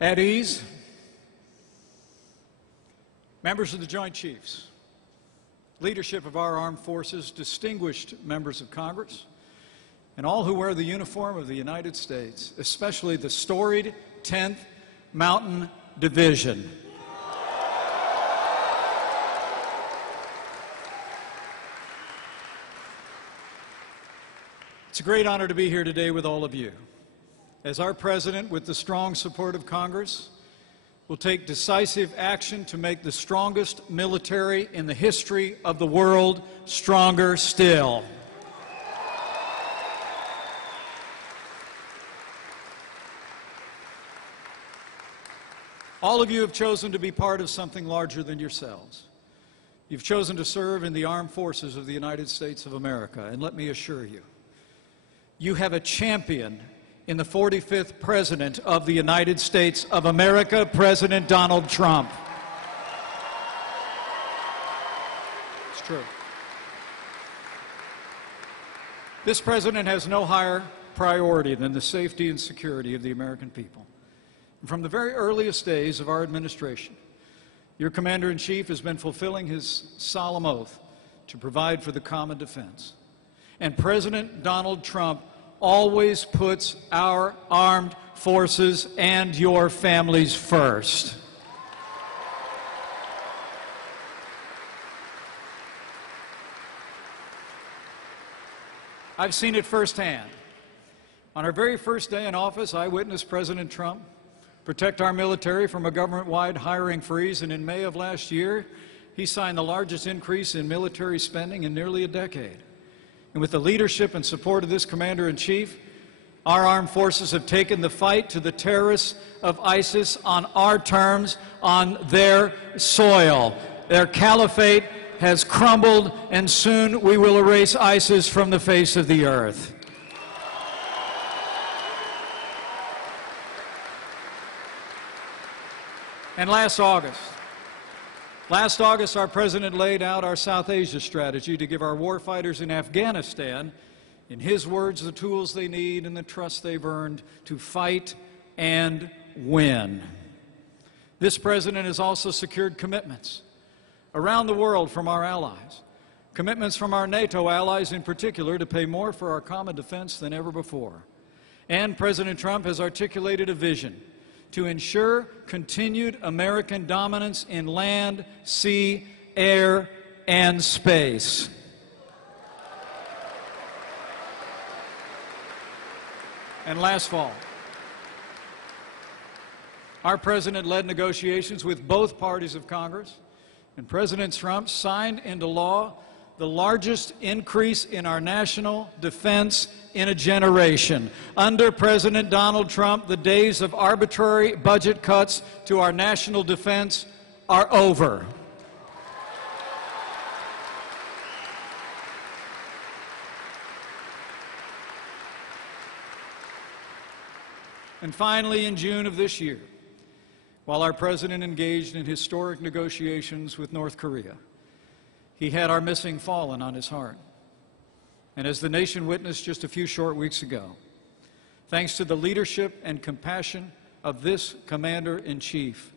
At ease, members of the Joint Chiefs, leadership of our armed forces, distinguished members of Congress, and all who wear the uniform of the United States, especially the storied 10th Mountain Division. It's a great honor to be here today with all of you, as our President, with the strong support of Congress, will take decisive action to make the strongest military in the history of the world stronger still. All of you have chosen to be part of something larger than yourselves. You've chosen to serve in the armed forces of the United States of America, and let me assure you, you have a champion in the 45th President of the United States of America, President Donald Trump. It's true. This President has no higher priority than the safety and security of the American people. And from the very earliest days of our administration, your Commander-in-Chief has been fulfilling his solemn oath to provide for the common defense. And President Donald Trump always puts our armed forces and your families first. I've seen it firsthand. On our very first day in office, I witnessed President Trump protect our military from a government-wide hiring freeze, and in May of last year, he signed the largest increase in military spending in nearly a decade. And with the leadership and support of this Commander-in-Chief, our armed forces have taken the fight to the terrorists of ISIS on our terms, on their soil. Their caliphate has crumbled, and soon we will erase ISIS from the face of the earth. And last August, our President laid out our South Asia strategy to give our warfighters in Afghanistan, in his words, the tools they need and the trust they've earned to fight and win. This President has also secured commitments around the world from our allies, commitments from our NATO allies in particular to pay more for our common defense than ever before. And President Trump has articulated a vision to ensure continued American dominance in land, sea, air, and space. And last fall, our President led negotiations with both parties of Congress, and President Trump signed into law the largest increase in our national defense in a generation. Under President Donald Trump, the days of arbitrary budget cuts to our national defense are over. And finally, in June of this year, while our President engaged in historic negotiations with North Korea, he had our missing fallen on his heart. And as the nation witnessed just a few short weeks ago, thanks to the leadership and compassion of this Commander-in-Chief,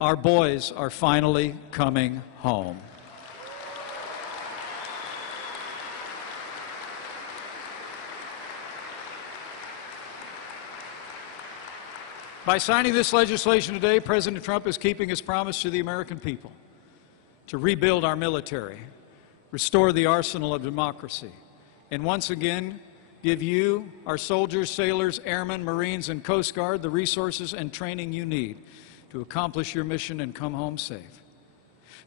our boys are finally coming home. By signing this legislation today, President Trump is keeping his promise to the American people to rebuild our military, restore the arsenal of democracy, and once again give you, our soldiers, sailors, airmen, Marines, and Coast Guard the resources and training you need to accomplish your mission and come home safe.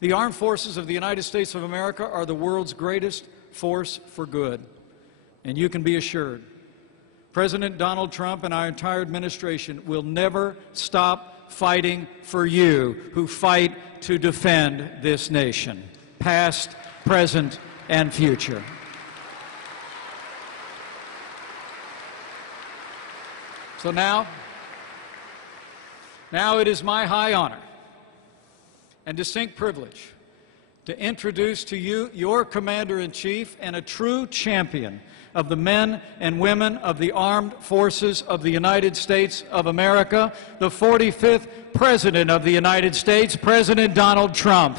The armed forces of the United States of America are the world's greatest force for good, and you can be assured President Donald Trump and our entire administration will never stop fighting for you who fight to defend this nation, past, present, and future. So now it is my high honor and distinct privilege to introduce to you your Commander-in-Chief and a true champion of the men and women of the armed forces of the United States of America, the 45th President of the United States, President Donald Trump.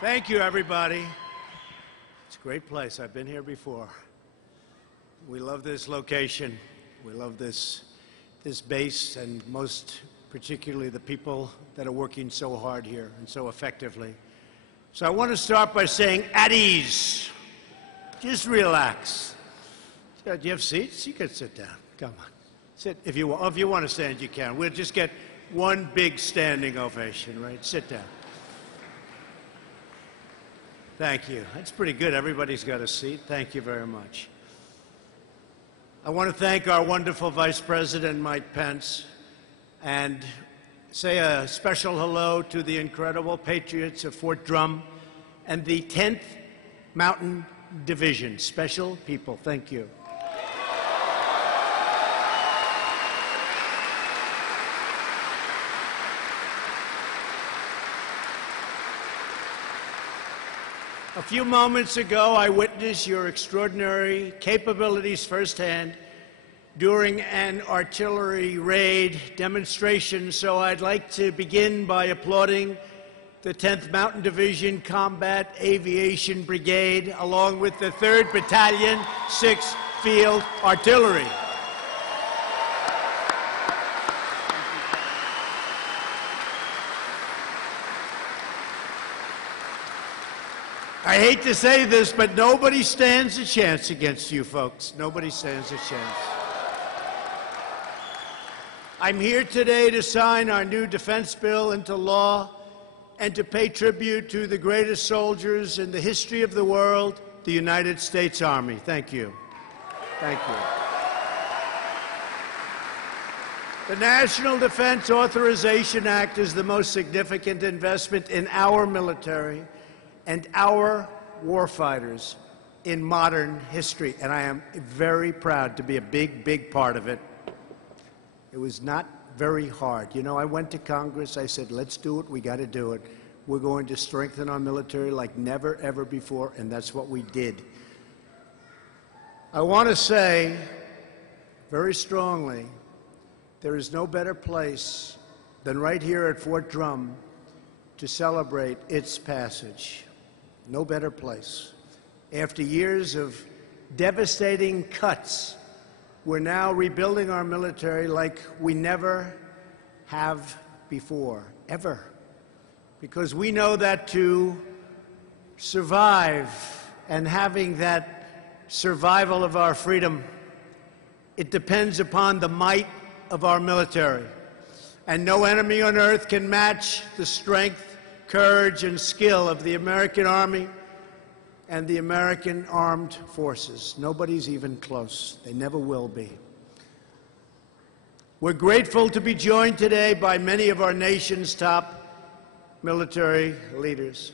Thank you, everybody. It's a great place. I've been here before. We love this location. We love this base, and most particularly the people that are working so hard here and so effectively. So I want to start by saying, at ease. Just relax. Do you have seats? You can sit down. Come on. Sit. If you want to stand, you can. We'll just get one big standing ovation, right? Sit down. Thank you. That's pretty good. Everybody's got a seat. Thank you very much. I want to thank our wonderful Vice President, Mike Pence, and say a special hello to the incredible patriots of Fort Drum and the 10th Mountain Division. Special people. Thank you. A few moments ago, I witnessed your extraordinary capabilities firsthand during an artillery raid demonstration, so I'd like to begin by applauding the 10th Mountain Division Combat Aviation Brigade, along with the 3rd Battalion, 6th Field Artillery. I hate to say this, but nobody stands a chance against you folks. Nobody stands a chance. I'm here today to sign our new defense bill into law and to pay tribute to the greatest soldiers in the history of the world, the United States Army. Thank you. Thank you. The National Defense Authorization Act is the most significant investment in our military and our warfighters in modern history, and I am very proud to be a big, big part of it. It was not very hard. You know, I went to Congress, I said, let's do it, we got to do it. We're going to strengthen our military like never, ever before, and that's what we did. I want to say very strongly, there is no better place than right here at Fort Drum to celebrate its passage. No better place. After years of devastating cuts, we're now rebuilding our military like we never have before, ever. Because we know that to survive and having that survival of our freedom, it depends upon the might of our military. And no enemy on earth can match the strength, courage, and skill of the American Army and the American Armed Forces. Nobody's even close. They never will be. We're grateful to be joined today by many of our nation's top military leaders.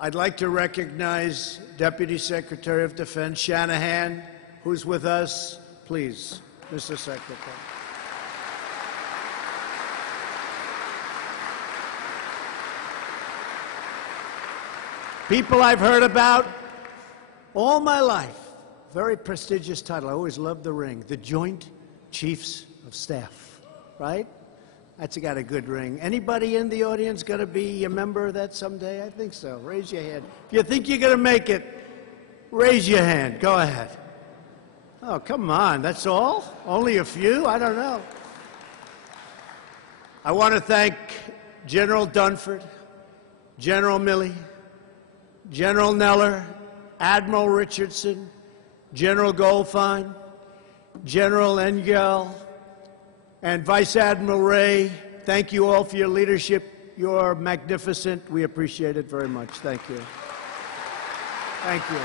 I'd like to recognize Deputy Secretary of Defense Shanahan, who's with us. Please, Mr. Secretary. People I've heard about all my life. Very prestigious title. I always loved the ring. The Joint Chiefs of Staff, right? That's got a good ring. Anybody in the audience going to be a member of that someday? I think so. Raise your hand. If you think you're going to make it, raise your hand. Go ahead. Oh, come on. That's all? Only a few? I don't know. I want to thank General Dunford, General Milley, General Neller, Admiral Richardson, General Goldfein, General Engel, and Vice Admiral Ray. Thank you all for your leadership. You're magnificent. We appreciate it very much. Thank you. Thank you.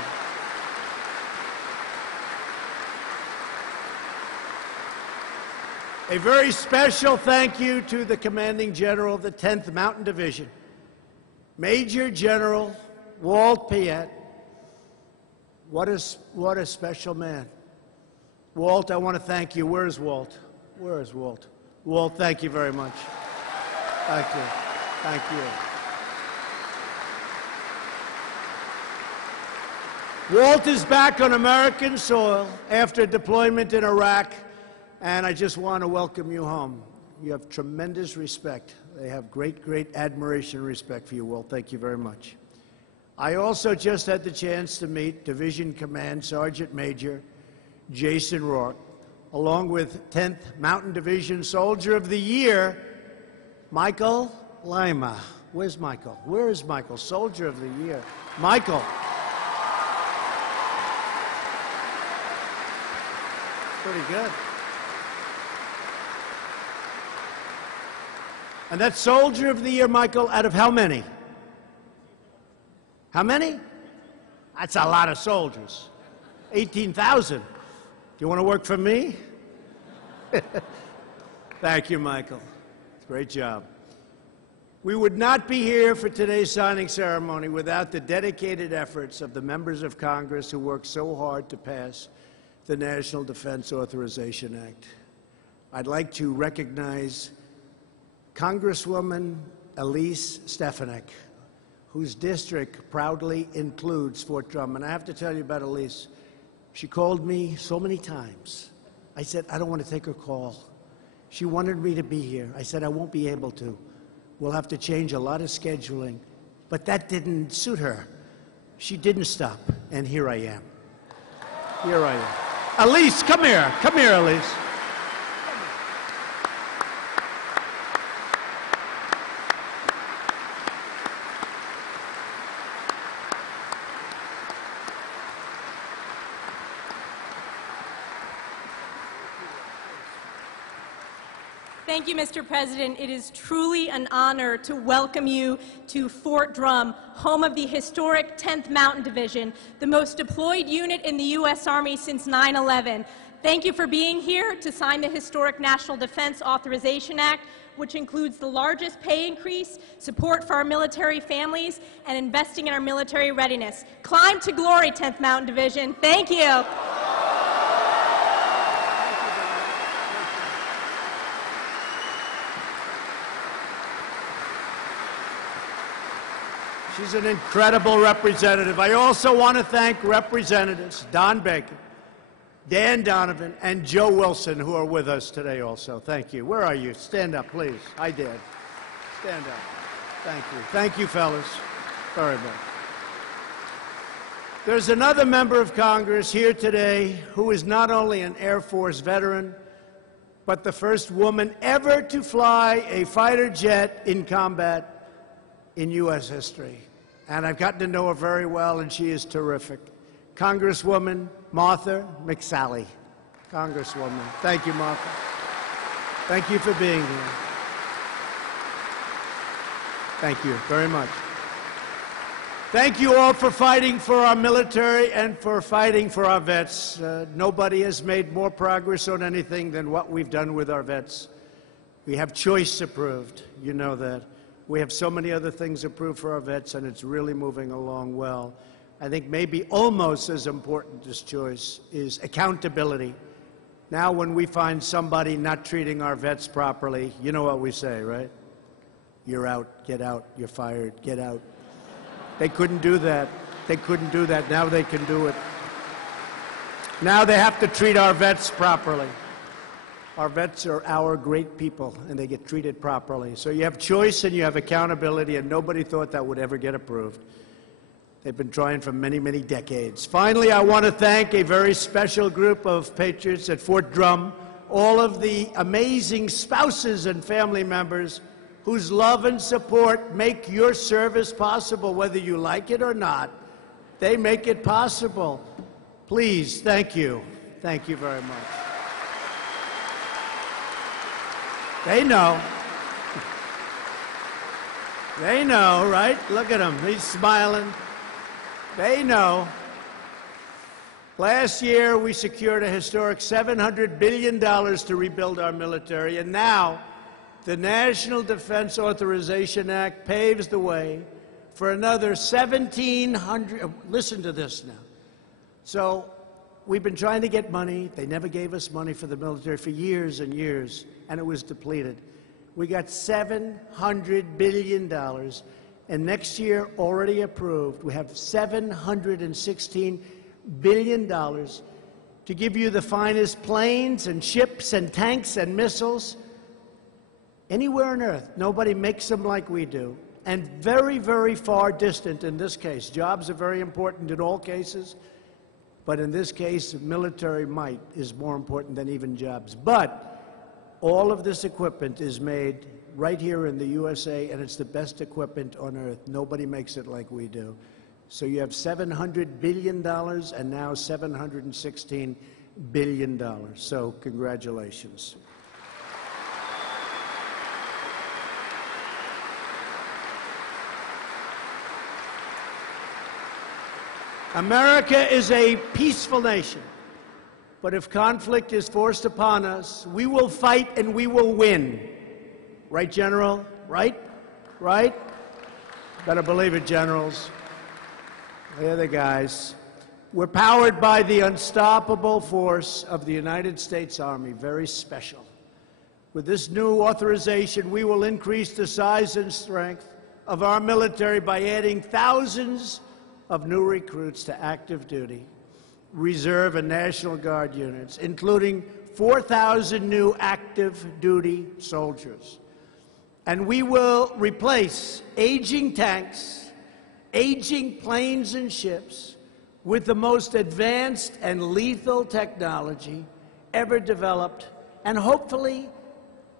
A very special thank you to the Commanding General of the 10th Mountain Division, Major General Walt Piet. What a special man. Walt, I want to thank you. Where is Walt? Where is Walt? Walt, thank you very much. Thank you. Thank you. Walt is back on American soil after deployment in Iraq, and I just want to welcome you home. You have tremendous respect. They have great, great admiration and respect for you, Walt. Thank you very much. I also just had the chance to meet Division Command Sergeant Major Jason Rourke, along with 10th Mountain Division Soldier of the Year, Michael Lima. Where's Michael? Where is Michael? Soldier of the Year. Michael. Pretty good. And that's Soldier of the Year, Michael, out of how many? How many? That's a lot of soldiers. 18,000. Do you want to work for me? Thank you, Michael. Great job. We would not be here for today's signing ceremony without the dedicated efforts of the members of Congress who worked so hard to pass the National Defense Authorization Act. I'd like to recognize Congresswoman Elise Stefanik, whose district proudly includes Fort Drum. And I have to tell you about Elise. She called me so many times. I said, I don't want to take her call. She wanted me to be here. I said, I won't be able to. We'll have to change a lot of scheduling. But that didn't suit her. She didn't stop, and here I am. Here I am. Elise, come here. Come here, Elise. Thank you, Mr. President. It is truly an honor to welcome you to Fort Drum, home of the historic 10th Mountain Division, the most deployed unit in the U.S. Army since 9/11. Thank you for being here to sign the historic National Defense Authorization Act, which includes the largest pay increase, support for our military families, and investing in our military readiness. Climb to glory, 10th Mountain Division. Thank you. She's an incredible representative. I also want to thank Representatives Don Bacon, Dan Donovan, and Joe Wilson, who are with us today also. Thank you. Where are you? Stand up, please. I did. Stand up. Thank you. Thank you, fellas, very much. There's another member of Congress here today who is not only an Air Force veteran, but the first woman ever to fly a fighter jet in combat in U.S. history. And I've gotten to know her very well, and she is terrific. Congresswoman Martha McSally. Congresswoman. Thank you, Martha. Thank you for being here. Thank you very much. Thank you all for fighting for our military and for fighting for our vets. Nobody has made more progress on anything than what we've done with our vets. We have choice approved. You know that. We have so many other things approved for our vets, and it's really moving along well. I think maybe almost as important as choice is accountability. Now when we find somebody not treating our vets properly, you know what we say, right? You're out, get out, you're fired, get out. They couldn't do that. They couldn't do that. Now they can do it. Now they have to treat our vets properly. Our vets are our great people, and they get treated properly. So you have choice and you have accountability, and nobody thought that would ever get approved. They've been trying for many, many decades. Finally, I want to thank a very special group of patriots at Fort Drum, all of the amazing spouses and family members whose love and support make your service possible, whether you like it or not. They make it possible. Please, thank you. Thank you very much. They know. They know, right? Look at him. He's smiling. They know. Last year, we secured a historic $700 billion to rebuild our military, and now the National Defense Authorization Act paves the way for another 1,700. Listen to this now. So we've been trying to get money. They never gave us money for the military for years and years, and it was depleted. We got $700 billion, and next year, already approved, we have $716 billion to give you the finest planes and ships and tanks and missiles anywhere on earth. Nobody makes them like we do. And very, very far distant in this case. Jobs are very important in all cases, but in this case, military might is more important than even jobs. But all of this equipment is made right here in the USA, and it's the best equipment on earth. Nobody makes it like we do. So you have $700 billion and now $716 billion. So congratulations. America is a peaceful nation, but if conflict is forced upon us, we will fight and we will win. Right, General? Right? Right? Better believe it, generals. They're the guys. We're powered by the unstoppable force of the United States Army, very special. With this new authorization, we will increase the size and strength of our military by adding thousands of new recruits to active duty, reserve and National Guard units, including 4,000 new active duty soldiers. And we will replace aging tanks, aging planes and ships with the most advanced and lethal technology ever developed, and hopefully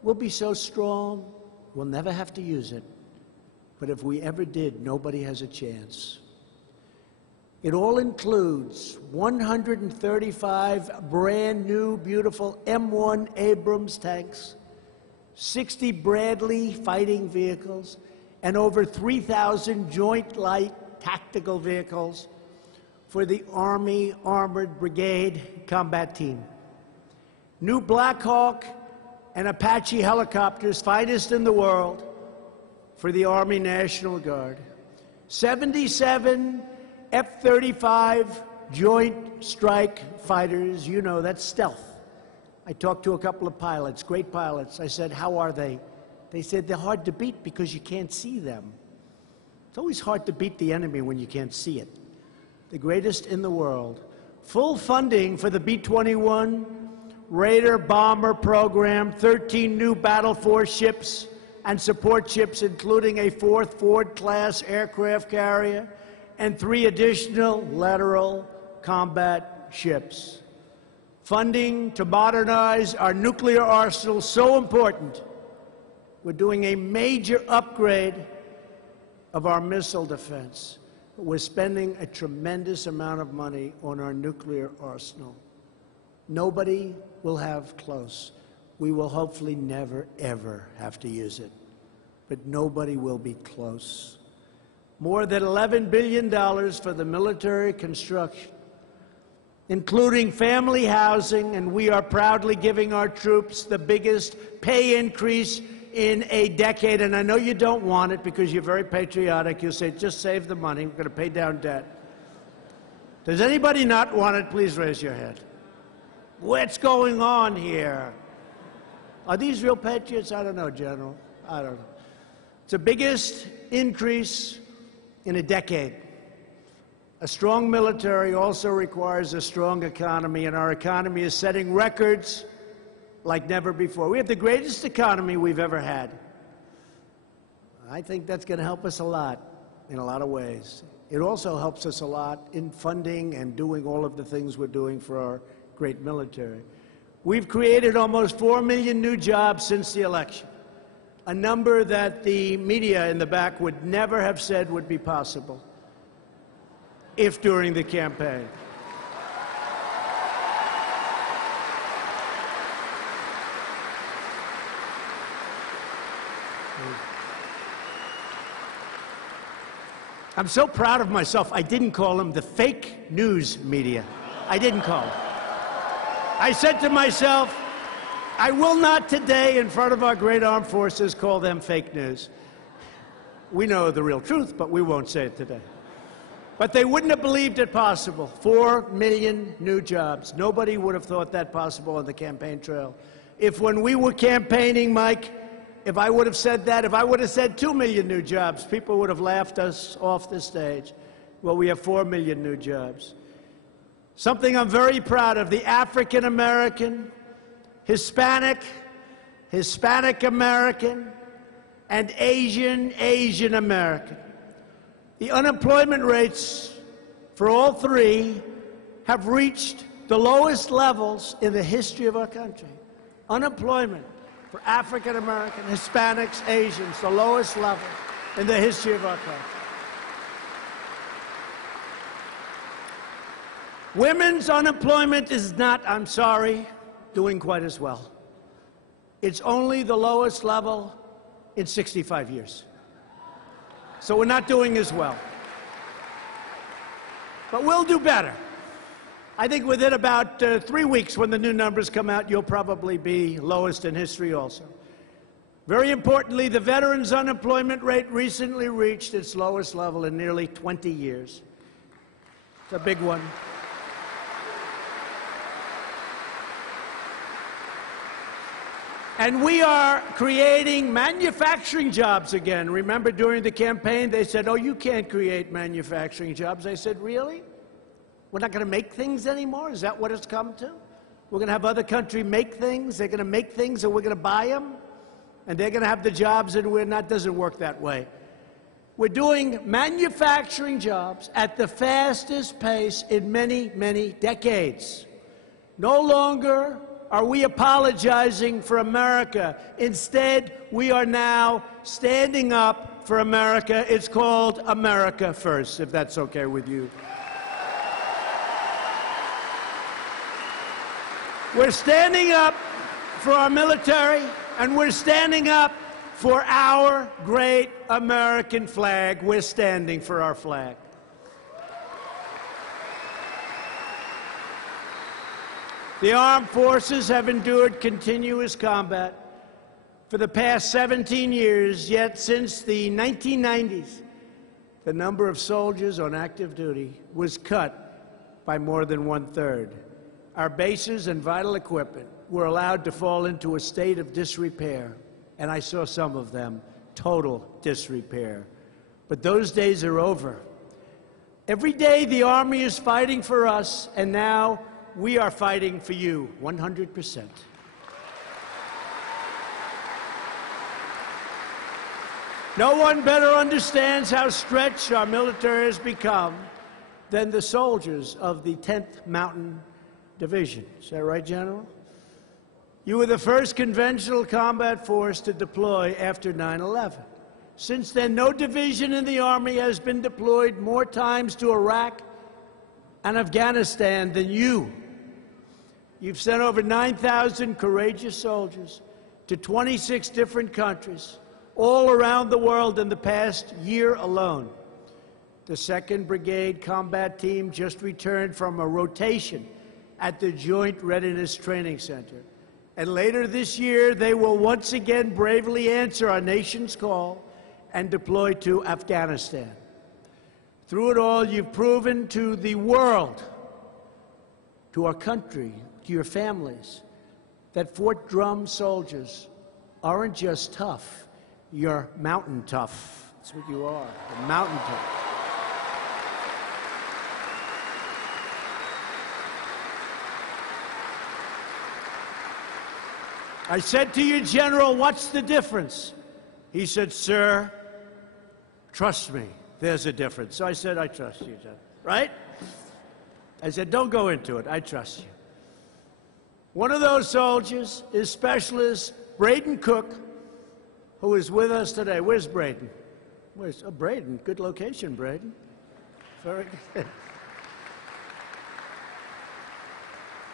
we'll be so strong we'll never have to use it. But if we ever did, nobody has a chance. It all includes 135 brand new, beautiful M1 Abrams tanks, 60 Bradley fighting vehicles, and over 3,000 Joint Light Tactical Vehicles for the Army Armored Brigade Combat Team. New Black Hawk and Apache helicopters, finest in the world, for the Army National Guard. 77 F-35 Joint Strike Fighters. You know, that's stealth. I talked to a couple of pilots, great pilots. I said, how are they? They said they're hard to beat because you can't see them. It's always hard to beat the enemy when you can't see it. The greatest in the world. Full funding for the B-21 Raider bomber program, 13 new Battle Force ships and support ships, including a 4th Ford-class aircraft carrier and 3 additional lateral combat ships. Funding to modernize our nuclear arsenal, so important. We're doing a major upgrade of our missile defense. We're spending a tremendous amount of money on our nuclear arsenal. Nobody will have close. We will hopefully never, ever have to use it. But nobody will be close. More than $11 billion for the military construction, including family housing, and we are proudly giving our troops the biggest pay increase in a decade. And I know you don't want it because you're very patriotic. You'll say, just save the money. We're going to pay down debt. Does anybody not want it? Please raise your hand. What's going on here? Are these real patriots? I don't know, General. I don't know. It's the biggest increase in a decade. A strong military also requires a strong economy, and our economy is setting records like never before. We have the greatest economy we've ever had. I think that's going to help us a lot in a lot of ways. It also helps us a lot in funding and doing all of the things we're doing for our great military. We've created almost 4 million new jobs since the election, a number that the media in the back would never have said would be possible if during the campaign. I'm so proud of myself, I didn't call them the fake news media. I didn't call them. I said to myself, I will not today, in front of our great armed forces, call them fake news. We know the real truth, but we won't say it today. But they wouldn't have believed it possible. 4 million new jobs. Nobody would have thought that possible on the campaign trail. If when we were campaigning, Mike, if I would have said that, if I would have said 2 million new jobs, people would have laughed us off the stage. Well, we have 4 million new jobs. Something I'm very proud of, the African American, Hispanic American, and Asian American. The unemployment rates for all three have reached the lowest levels in the history of our country. Unemployment for African American, Hispanics, Asians, the lowest level in the history of our country. Women's unemployment is not, I'm sorry, doing quite as well. It's only the lowest level in 65 years. So we're not doing as well. But we'll do better. I think within about 3 weeks, when the new numbers come out, you'll probably be lowest in history also. Very importantly, the veterans' unemployment rate recently reached its lowest level in nearly 20 years. It's a big one. And we are creating manufacturing jobs again. Remember, during the campaign, they said, oh, you can't create manufacturing jobs. I said, really? We're not going to make things anymore? Is that what it's come to? We're going to have other countries make things? They're going to make things and we're going to buy them? And they're going to have the jobs and we're not? Doesn't work that way. We're doing manufacturing jobs at the fastest pace in many, many decades. No longer are we apologizing for America. Instead, we are now standing up for America. It's called America First, if that's okay with you. We're standing up for our military, and we're standing up for our great American flag. We're standing for our flag. The armed forces have endured continuous combat for the past 17 years, yet since the 1990s, the number of soldiers on active duty was cut by more than 1/3. Our bases and vital equipment were allowed to fall into a state of disrepair, and I saw some of them, total disrepair. But those days are over. Every day the Army is fighting for us, and now we are fighting for you, 100%. No one better understands how stretched our military has become than the soldiers of the 10th Mountain Division. Is that right, General? You were the first conventional combat force to deploy after 9/11. Since then, no division in the Army has been deployed more times to Iraq and Afghanistan than you. You've sent over 9,000 courageous soldiers to 26 different countries, all around the world in the past year alone. The 2nd Brigade Combat Team just returned from a rotation at the Joint Readiness Training Center. And later this year, they will once again bravely answer our nation's call and deploy to Afghanistan. Through it all, you've proven to the world, to our country, to your families, that Fort Drum soldiers aren't just tough, you're mountain tough. That's what you are, you're mountain tough. I said to you, General, what's the difference? He said, sir, trust me, there's a difference. So I said, I trust you, General. Right? I said, don't go into it. I trust you. One of those soldiers is Specialist Braden Cook, who is with us today. Where's Braden? Where's Braden? Good location, Braden. Very good.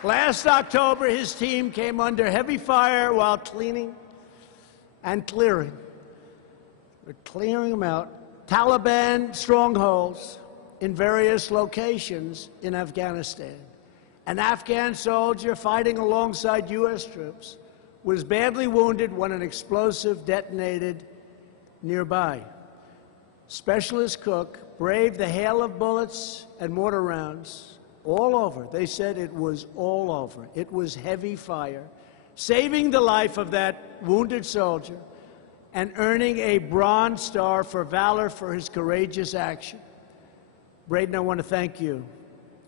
Last October, his team came under heavy fire while cleaning and clearing. We're clearing them out. Taliban strongholds in various locations in Afghanistan. An Afghan soldier fighting alongside U.S. troops was badly wounded when an explosive detonated nearby. Specialist Cook braved the hail of bullets and mortar rounds all over. They said it was all over. It was heavy fire, saving the life of that wounded soldier and earning a Bronze Star for valor for his courageous action. Braden, I want to thank you.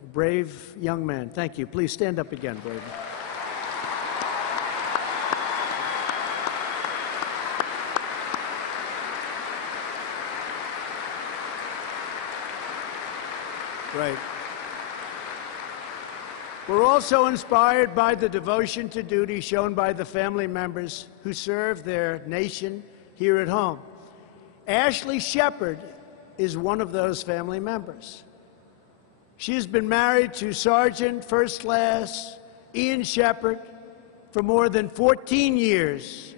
A brave young man. Thank you. Please stand up again, Braden. Great. We're also inspired by the devotion to duty shown by the family members who serve their nation here at home. Ashley Shepard is one of those family members. She has been married to Sergeant First Class Ian Shepard for more than 14 years.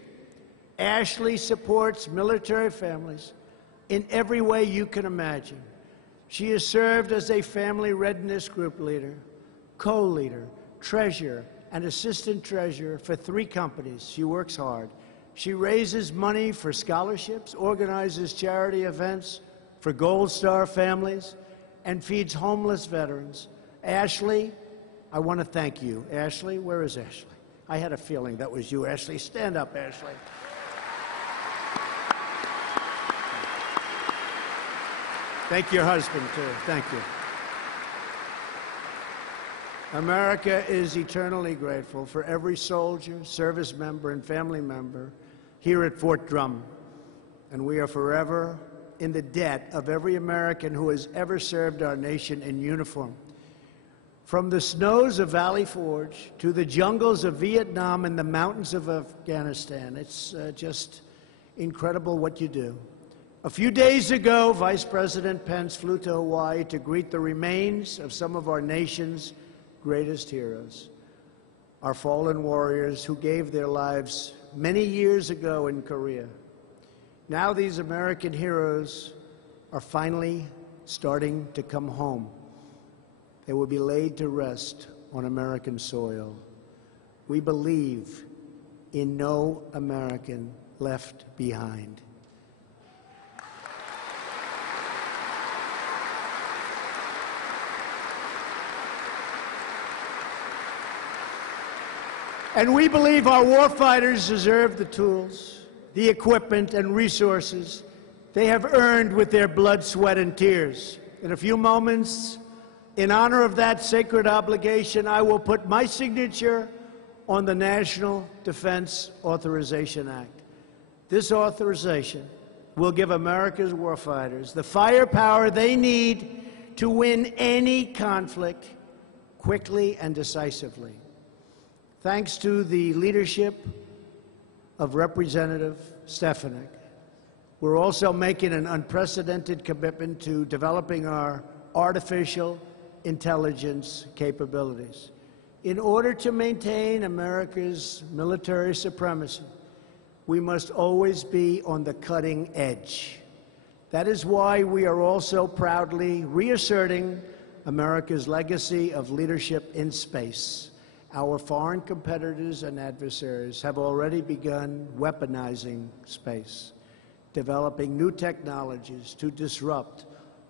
Ashley supports military families in every way you can imagine. She has served as a family readiness group leader, co-leader, treasurer, and assistant treasurer for 3 companies. She works hard. She raises money for scholarships, organizes charity events for Gold Star families, and feeds homeless veterans. Ashley, I want to thank you. Ashley, where is Ashley? I had a feeling that was you, Ashley. Stand up, Ashley. Thank your husband, too. Thank you. America is eternally grateful for every soldier, service member, and family member here at Fort Drum. And we are forever in the debt of every American who has ever served our nation in uniform. From the snows of Valley Forge to the jungles of Vietnam and the mountains of Afghanistan, it's just incredible what you do. A few days ago, Vice President Pence flew to Hawaii to greet the remains of some of our nation's greatest heroes, our fallen warriors who gave their lives many years ago in Korea. Now these American heroes are finally starting to come home. They will be laid to rest on American soil. We believe in no American left behind. And we believe our warfighters deserve the tools, the equipment, and resources they have earned with their blood, sweat, and tears. In a few moments, in honor of that sacred obligation, I will put my signature on the National Defense Authorization Act. This authorization will give America's warfighters the firepower they need to win any conflict quickly and decisively. Thanks to the leadership of Representative Stefanik, we're also making an unprecedented commitment to developing our artificial intelligence capabilities. In order to maintain America's military supremacy, we must always be on the cutting edge. That is why we are also proudly reasserting America's legacy of leadership in space. Our foreign competitors and adversaries have already begun weaponizing space, developing new technologies to disrupt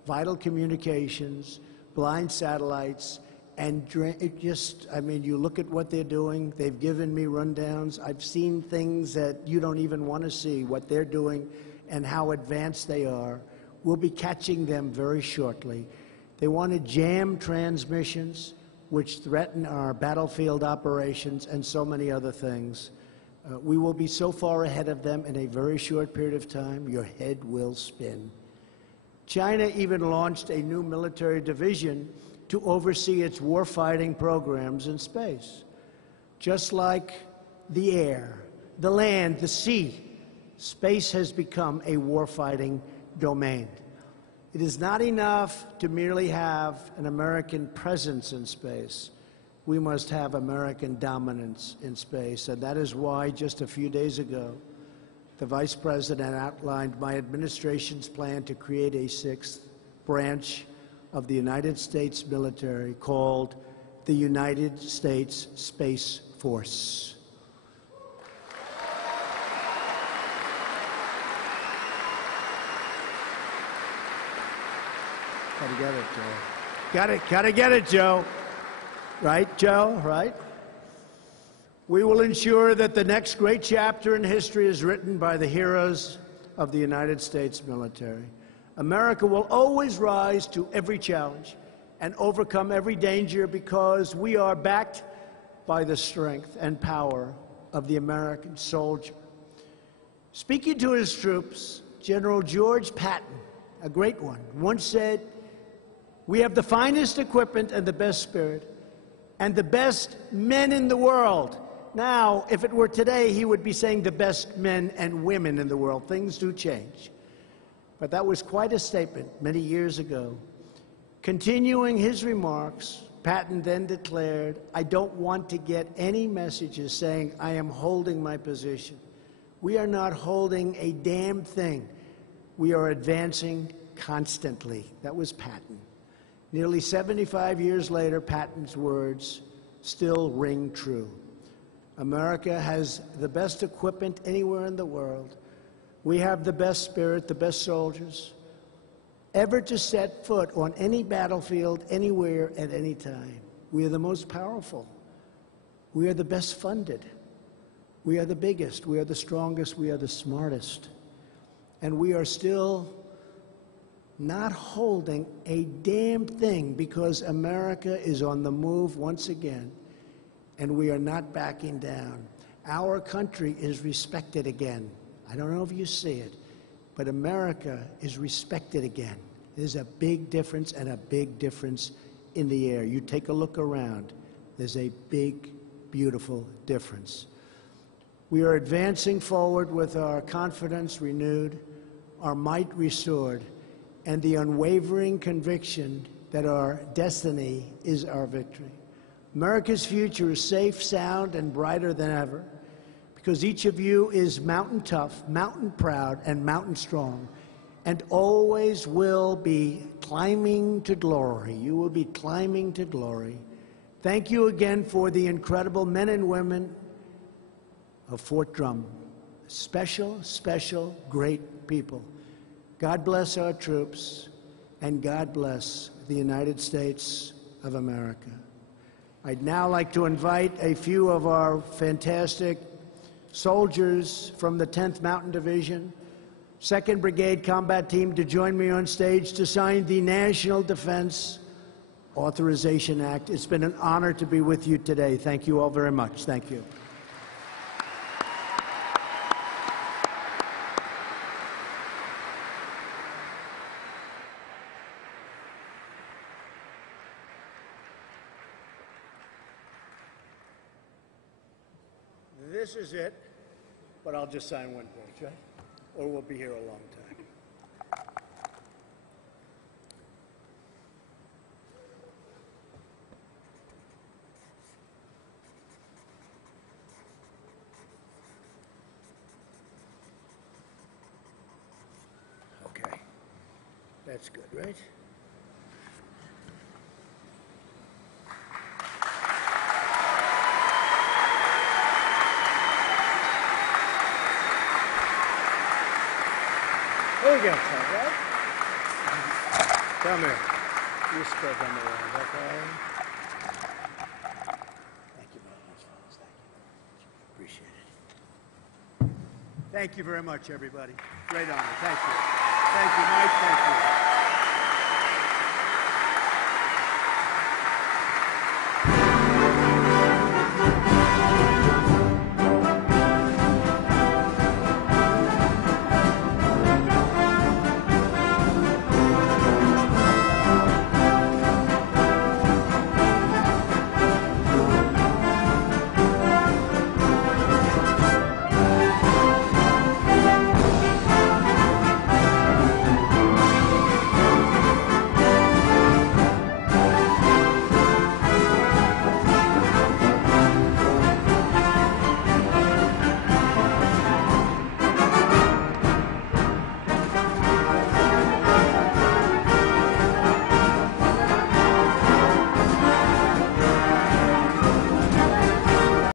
vital communications, blind satellites, and you look at what they're doing. They've given me rundowns. I've seen things that you don't even want to see, what they're doing and how advanced they are. We'll be catching them very shortly. They want to jam transmissions, which threaten our battlefield operations and so many other things. We will be so far ahead of them in a very short period of time, your head will spin. China even launched a new military division to oversee its warfighting programs in space. Just like the air, the land, the sea, space has become a warfighting domain. It is not enough to merely have an American presence in space. We must have American dominance in space, and that is why just a few days ago, the Vice President outlined my administration's plan to create a 6th branch of the United States military called the United States Space Force. Gotta get it, Joe. Gotta get it, Joe. Right, Joe? Right? We will ensure that the next great chapter in history is written by the heroes of the United States military. America will always rise to every challenge and overcome every danger because we are backed by the strength and power of the American soldier. Speaking to his troops, General George Patton, a great one, once said, "We have the finest equipment and the best spirit and the best men in the world." Now, if it were today, he would be saying the best men and women in the world. Things do change. But that was quite a statement many years ago. Continuing his remarks, Patton then declared, "I don't want to get any messages saying I am holding my position. We are not holding a damn thing. We are advancing constantly." That was Patton. Nearly 75 years later, Patton's words still ring true. America has the best equipment anywhere in the world. We have the best spirit, the best soldiers ever to set foot on any battlefield, anywhere, at any time. We are the most powerful. We are the best funded. We are the biggest. We are the strongest. We are the smartest. And we are still not holding a damn thing because America is on the move once again. And we are not backing down. Our country is respected again. I don't know if you see it, but America is respected again. There's a big difference and a big difference in the air. You take a look around. There's a big, beautiful difference. We are advancing forward with our confidence renewed, our might restored, and the unwavering conviction that our destiny is our victory. America's future is safe, sound, and brighter than ever because each of you is mountain tough, mountain proud, and mountain strong, and always will be climbing to glory. You will be climbing to glory. Thank you again for the incredible men and women of Fort Drum. Special, special, great people. God bless our troops, and God bless the United States of America. I'd now like to invite a few of our fantastic soldiers from the 10th Mountain Division, 2nd Brigade Combat Team to join me on stage to sign the National Defense Authorization Act. It's been an honor to be with you today. Thank you all very much. Thank you. This is it, but I'll just sign one page, right? Or we'll be here a long time. Okay, that's good, right? Here we go, right? Come here. You spread them around, okay? Thank you very much, fellas. Thank you. Appreciate it. Thank you very much, everybody. Great honor. Thank you. Thank you, Mike. Thank you.